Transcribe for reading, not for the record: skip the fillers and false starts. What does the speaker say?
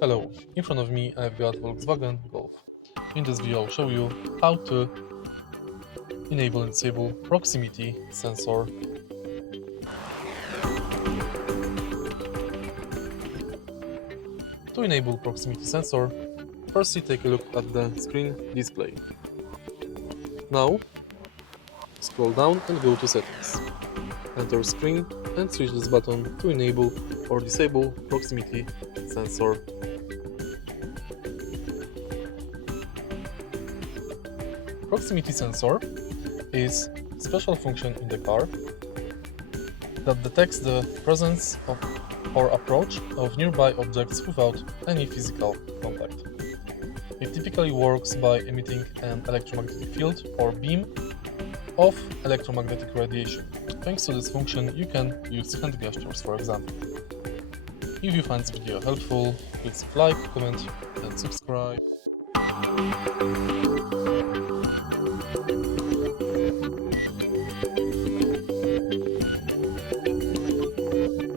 Hello, in front of me I've got Volkswagen Golf. In this video I'll show you how to enable and disable proximity sensor. To enable proximity sensor, firstly take a look at the screen display. Now, scroll down and go to settings. Enter screen and switch this button to enable or disable proximity sensor. Proximity sensor is a special function in the car that detects the presence of or approach of nearby objects without any physical contact. It typically works by emitting an electromagnetic field or beam of electromagnetic radiation. Thanks to this function, you can use hand gestures, for example. If you find this video helpful, please like, comment and subscribe.